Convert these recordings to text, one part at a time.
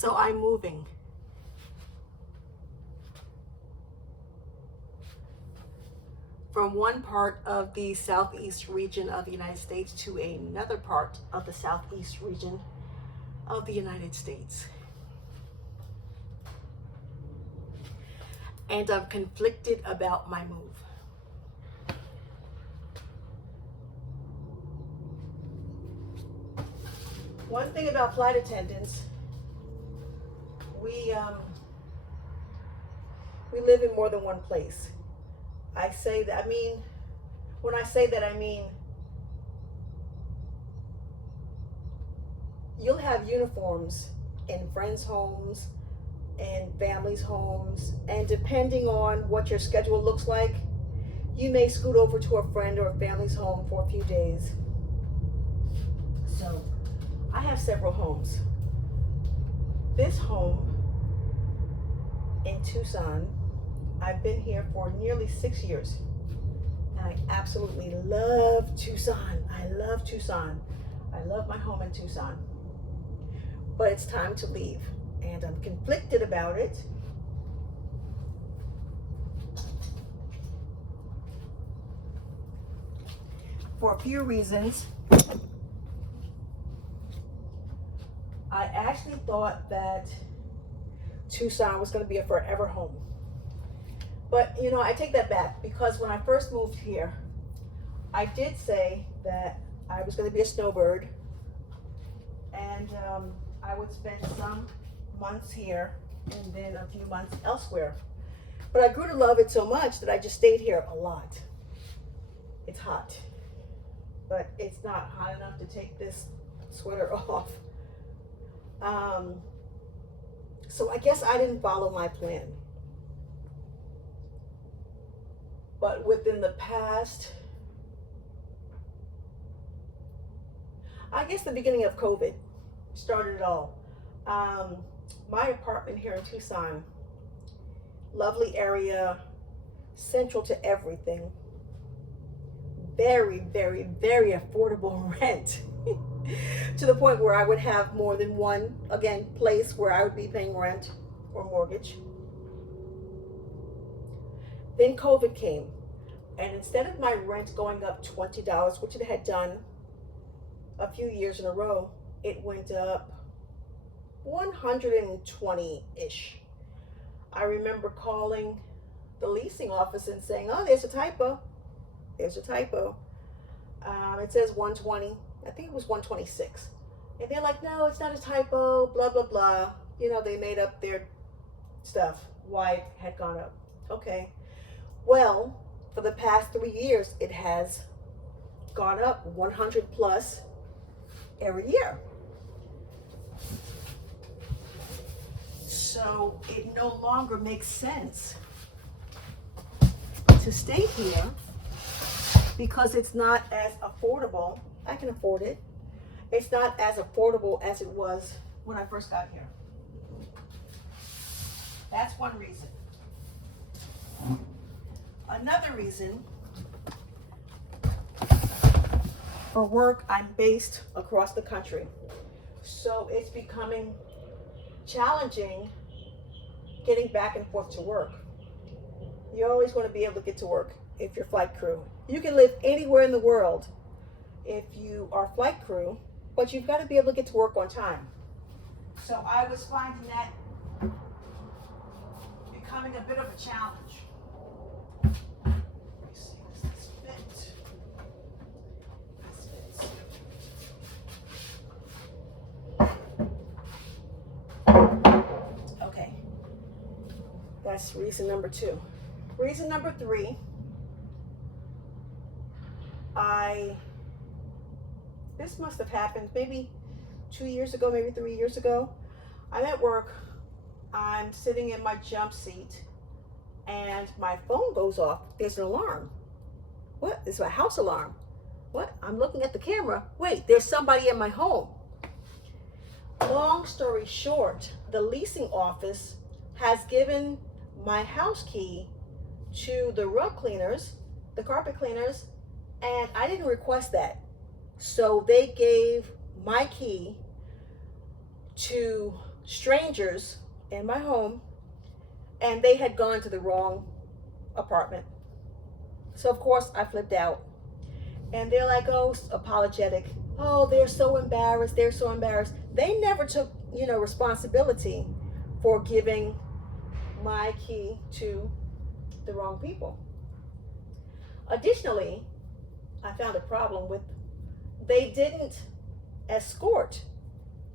So I'm moving. From one part of the southeast region of the United States to another part of the southeast region of the United States. And I'm conflicted about my move. One thing about flight attendants, we live in more than one place. I say that, when I say that, I mean, you'll have uniforms in friends' homes and families' homes, and depending on what your schedule looks like, you may scoot over to a friend or a family's home for a few days. So I have several homes. This home in Tucson, I've been here for nearly 6 years. And I absolutely love Tucson. I love Tucson. I love my home in Tucson. But it's time to leave, and I'm conflicted about it. For a few reasons. I actually thought that Tucson was going to be a forever home. But, I take that back, because when I first moved here, I did say that I was going to be a snowbird, and I would spend some months here and then a few months elsewhere. But I grew to love it so much that I just stayed here a lot. It's hot, but it's not hot enough to take this sweater off. So I guess I didn't follow my plan. But within the past, I guess the beginning of COVID started it all. My apartment here in Tucson, lovely area, central to everything, very, very, very affordable rent. To the point where I would have more than one, again, place where I would be paying rent or mortgage. Then COVID came, and instead of my rent going up $20, which it had done a few years in a row, it went up 120-ish. I remember calling the leasing office and saying, "Oh, there's a typo. There's a typo. It says 120. I think it was 126. And they're like, "No, it's not a typo, blah, blah, blah." They made up their stuff, why it had gone up. Okay. Well, for the past 3 years, it has gone up 100 plus every year. So it no longer makes sense to stay here because it's not as affordable. I can afford it. It's not as affordable as it was when I first got here. That's one reason. Another reason, for work, I'm based across the country. So it's becoming challenging getting back and forth to work. You always want to be able to get to work if you're flight crew. You can live anywhere in the world if you are flight crew, but you've got to be able to get to work on time. So I was finding that becoming a bit of a challenge. Let me see, does this fit? This fits. Okay, that's reason number 2. Reason number 3, this must have happened maybe 2 years ago, maybe 3 years ago. I'm at work, I'm sitting in my jump seat, and my phone goes off. There's an alarm. What? It's a house alarm. What? I'm looking at the camera. Wait, there's somebody in my home. Long story short, the leasing office has given my house key to the rug cleaners, the carpet cleaners, and I didn't request that. So they gave my key to strangers in my home, and they had gone to the wrong apartment. So of course I flipped out, and they're like, oh, apologetic. Oh, they're so embarrassed. They're so embarrassed. They never took, responsibility for giving my key to the wrong people. Additionally, I found a problem with, they didn't escort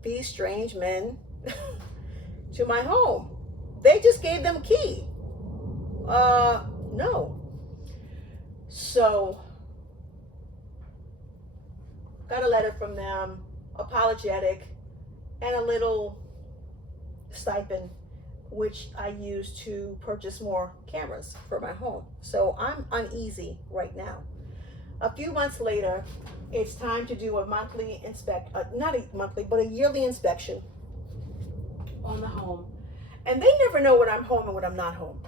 these strange men to my home. They just gave them a key. No. So, got a letter from them, apologetic, and a little stipend, which I use to purchase more cameras for my home. So I'm uneasy right now. A few months later, it's time to do a monthly not a monthly, but a yearly inspection on the home. And they never know when I'm home and when I'm not home.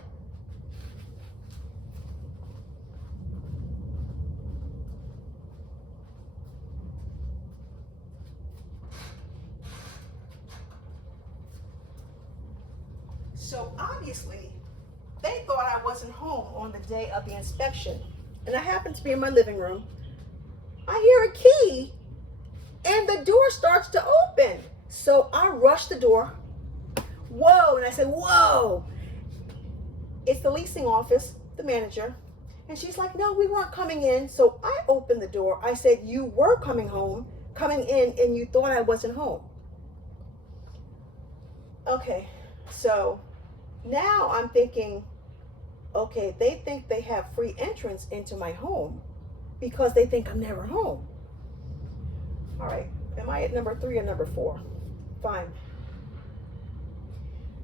So obviously, they thought I wasn't home on the day of the inspection. And I happened to be in my living room. I hear a key and the door starts to open. So I rush the door. Whoa, and I said, whoa. It's the leasing office, the manager. And she's like, no, we weren't coming in. So I opened the door. I said, you were coming in, and you thought I wasn't home. Okay, so now I'm thinking, okay, they think they have free entrance into my home because they think I'm never home. All right, am I at number 3 or number 4? Fine.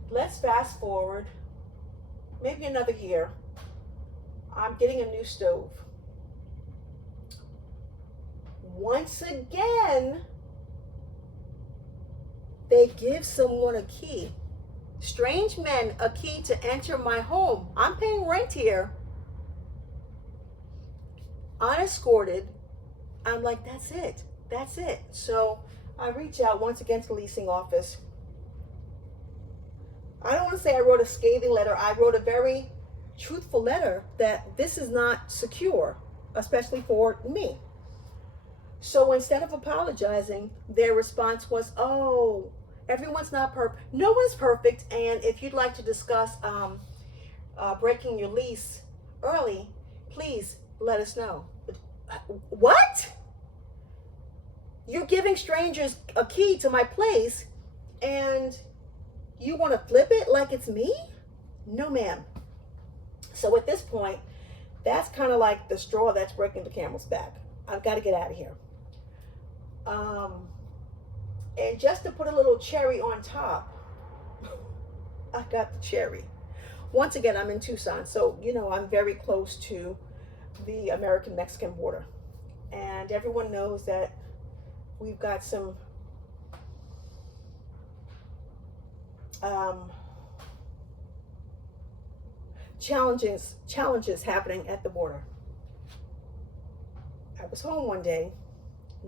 Let's fast forward maybe another year. I'm getting a new stove. Once again, they give someone a key. Strange men a key to enter my home. I'm paying rent here. Unescorted. I'm like, that's it. That's it. So I reach out once again to the leasing office. I don't want to say I wrote a scathing letter. I wrote a very truthful letter that this is not secure, especially for me. So instead of apologizing, their response was, oh, everyone's not perfect. No one's perfect. And if you'd like to discuss breaking your lease early, please let us know. What? You're giving strangers a key to my place and you want to flip it like it's me? No, ma'am. So at this point, that's kind of like the straw that's breaking the camel's back. I've got to get out of here. And just to put a little cherry on top, I got the cherry. Once again, I'm in Tucson, so I'm very close to the American-Mexican border. And everyone knows that we've got some challenges happening at the border. I was home one day,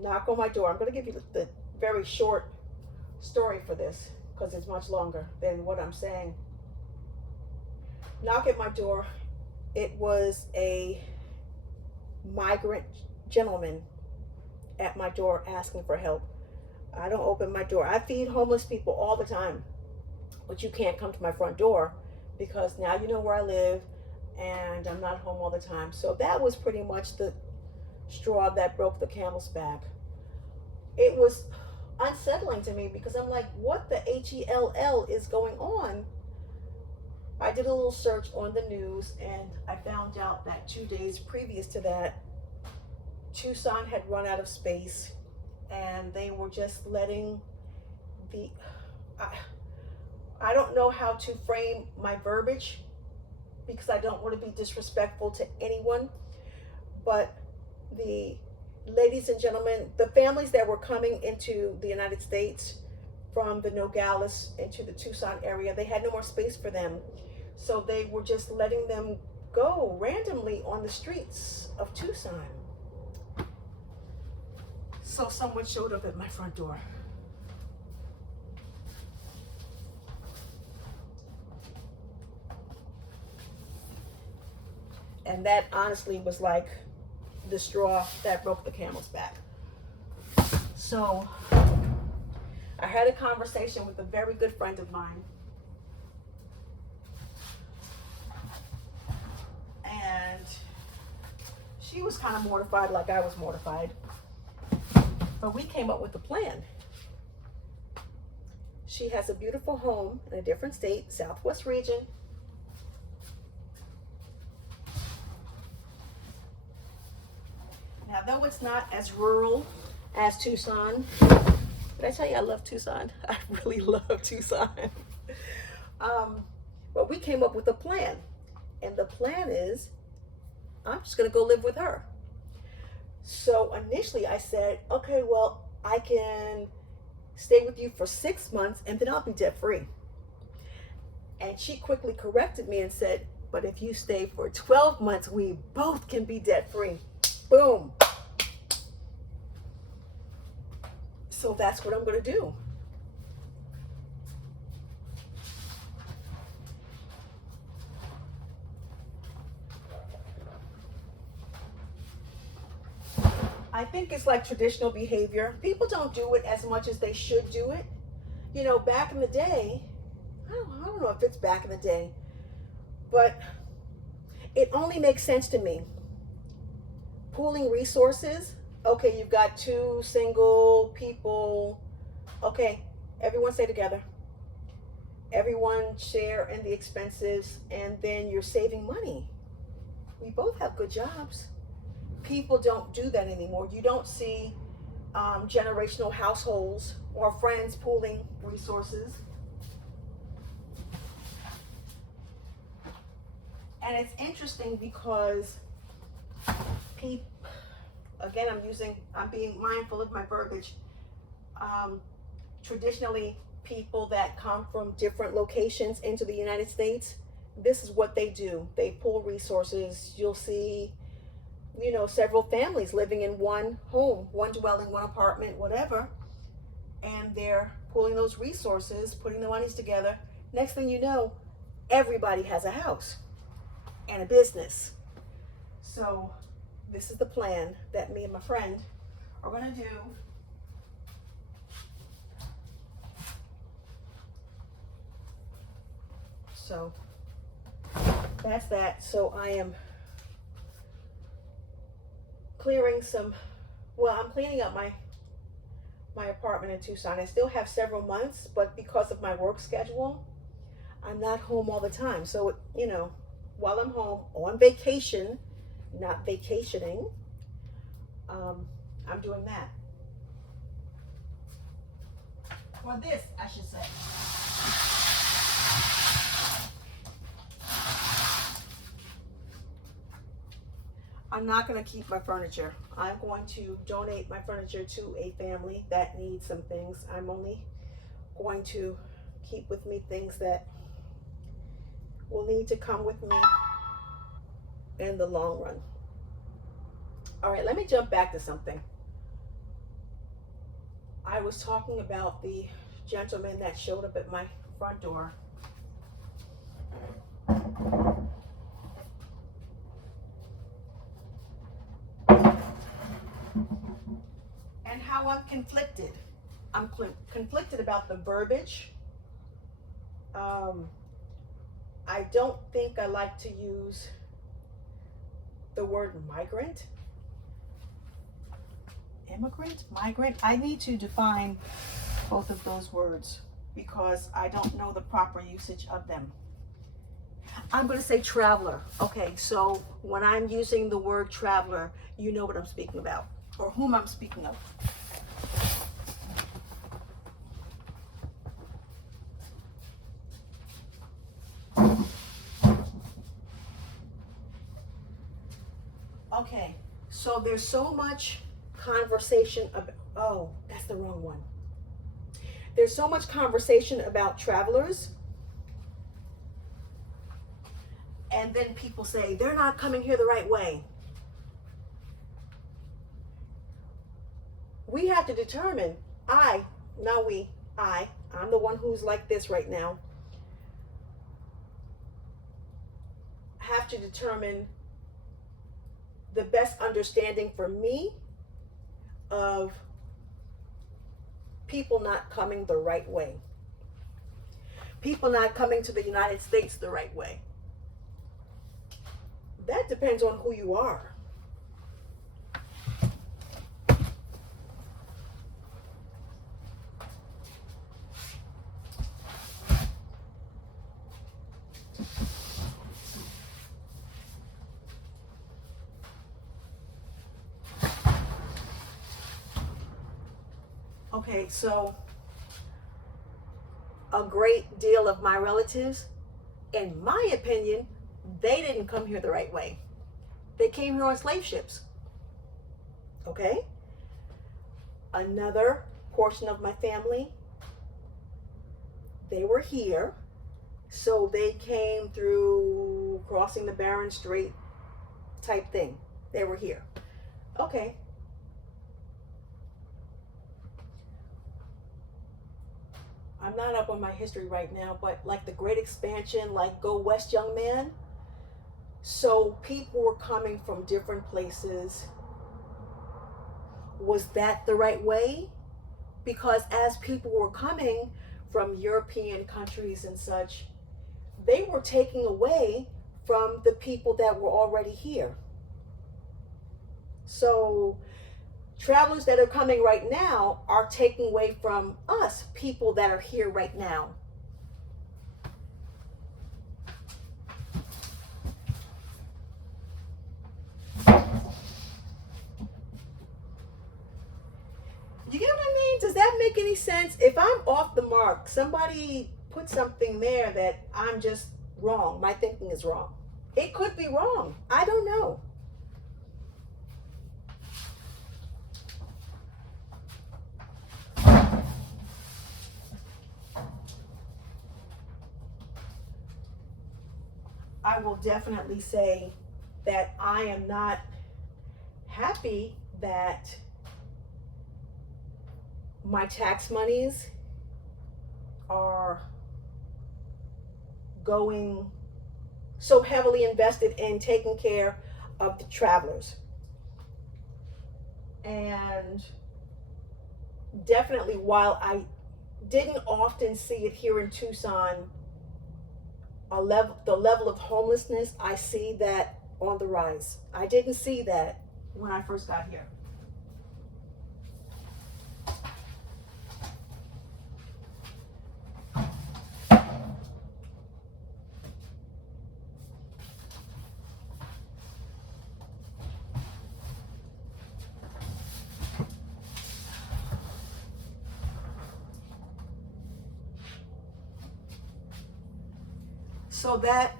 knock on my door. I'm going to give you the very short story for this because it's much longer than what I'm saying. Knock at my door. It was a migrant gentleman at my door asking for help. I don't open my door. I feed homeless people all the time, but you can't come to my front door because now you know where I live and I'm not home all the time. So that was pretty much the straw that broke the camel's back. It was unsettling to me because I'm like, what the hell is going on? I did a little search on the news and I found out that 2 days previous to that, Tucson had run out of space and they were just letting I don't know how to frame my verbiage because I don't want to be disrespectful to anyone, but the ladies and gentlemen, the families that were coming into the United States from the Nogales into the Tucson area, they had no more space for them. So they were just letting them go randomly on the streets of Tucson. So someone showed up at my front door. And that honestly was like the straw that broke the camel's back. So I had a conversation with a very good friend of mine. And she was kind of mortified like I was mortified. But we came up with a plan. She has a beautiful home in a different state, Southwest region. Now, though it's not as rural as Tucson, did I tell you I love Tucson? I really love Tucson. But we came up with a plan. And the plan is, I'm just going to go live with her. So initially I said, okay, well, I can stay with you for 6 months and then I'll be debt free. And she quickly corrected me and said, but if you stay for 12 months, we both can be debt free. Boom. So that's what I'm going to do. I think it's like traditional behavior. People don't do it as much as they should do it. You know, back in the day, I don't know if it's back in the day, but it only makes sense to me. Pooling resources. Okay, you've got 2 single people. Okay, everyone stay together. Everyone share in the expenses, and then you're saving money. We both have good jobs. People don't do that anymore. You don't see generational households or friends pooling resources. And it's interesting because people, again, I'm being mindful of my verbiage. Traditionally, people that come from different locations into the United States, this is what they do. They pool resources. You'll see, you know, several families living in one home, one dwelling, one apartment, whatever. And they're pooling those resources, putting the monies together. Next thing you know, everybody has a house and a business. So this is the plan that me and my friend are going to do. So that's that. So I am clearing I'm cleaning up my apartment in Tucson. I still have several months, but because of my work schedule, I'm not home all the time. So, you know, while I'm home on vacation, not vacationing, I'm doing that. Or this, I should say. I'm not going to keep my furniture. I'm going to donate my furniture to a family that needs some things. I'm only going to keep with me things that will need to come with me in the long run. All right, let me jump back to something. I was talking about the gentleman that showed up at my front door. And how I'm conflicted. I'm conflicted about the verbiage. I don't think I like to use the word migrant. Immigrant? Migrant? I need to define both of those words because I don't know the proper usage of them. I'm going to say traveler. Okay, so when I'm using the word traveler, you know what I'm speaking about or whom I'm speaking of. Okay, so there's so much conversation about, oh, that's the wrong one. There's so much conversation about travelers. And then people say, they're not coming here the right way. We have to determine, I'm the one who's like this right now, have to determine the best understanding for me of people not coming the right way. People not coming to the United States the right way. That depends on who you are. Okay, so a great deal of my relatives, in my opinion, they didn't come here the right way. They came here on slave ships. Okay? Another portion of my family, they were here. So they came through crossing the Bering Strait type thing. They were here. Okay. I'm not up on my history right now, but like the Great Expansion, like Go West, Young Man. So people were coming from different places. Was that the right way? Because as people were coming from European countries and such, they were taking away from the people that were already here. So travelers that are coming right now are taking away from us, people that are here right now. You get what I mean? Does that make any sense? If I'm off the mark, somebody put something there that I'm just wrong. My thinking is wrong. It could be wrong. I don't know. I will definitely say that I am not happy that my tax monies are going so heavily invested in taking care of the travelers. And definitely, while I didn't often see it here in Tucson, the level of homelessness, I see that on the rise. I didn't see that when I first got here. So that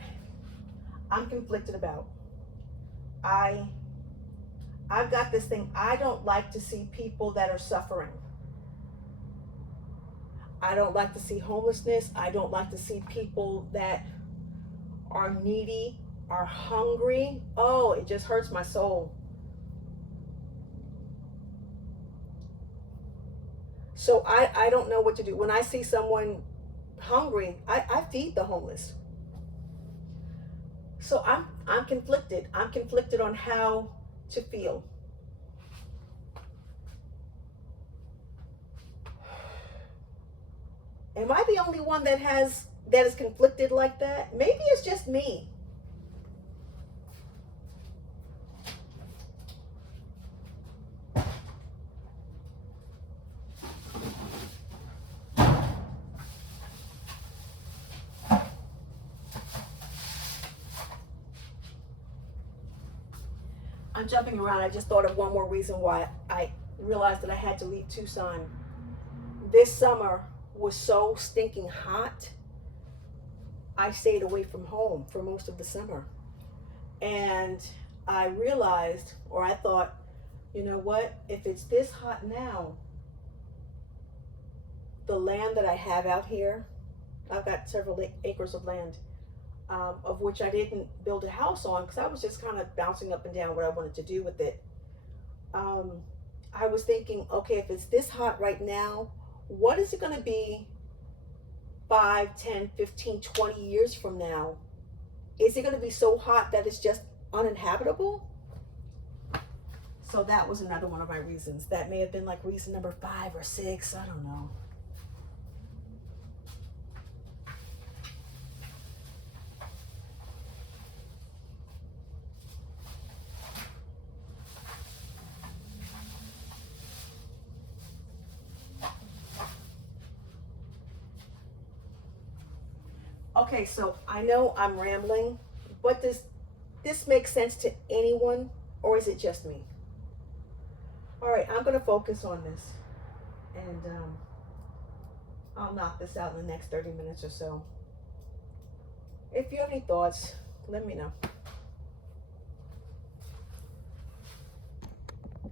I'm conflicted about. I've got this thing. I don't like to see people that are suffering. I don't like to see homelessness. I don't like to see people that are needy, are hungry. Oh, it just hurts my soul. So I don't know what to do. When I see someone hungry, I feed the homeless. So I'm conflicted. I'm conflicted on how to feel. Am I the only one that is conflicted like that? Maybe it's just me. I'm jumping around. I just thought of one more reason why I realized that I had to leave Tucson. This summer was so stinking hot. I stayed away from home for most of the summer. And I realized, or I thought, you know what? If it's this hot now, the land that I have out here, I've got several acres of land, of which I didn't build a house on because I was just kind of bouncing up and down what I wanted to do with it. I was thinking, okay, if it's this hot right now, what is it going to be 5, 10, 15, 20 years from now? Is it going to be so hot that it's just uninhabitable? So that was another one of my reasons. That may have been like reason number 5 or 6. I don't know. Okay, so I know I'm rambling, but does this make sense to anyone, or is it just me? All right, I'm going to focus on this, and I'll knock this out in the next 30 minutes or so. If you have any thoughts, let me know.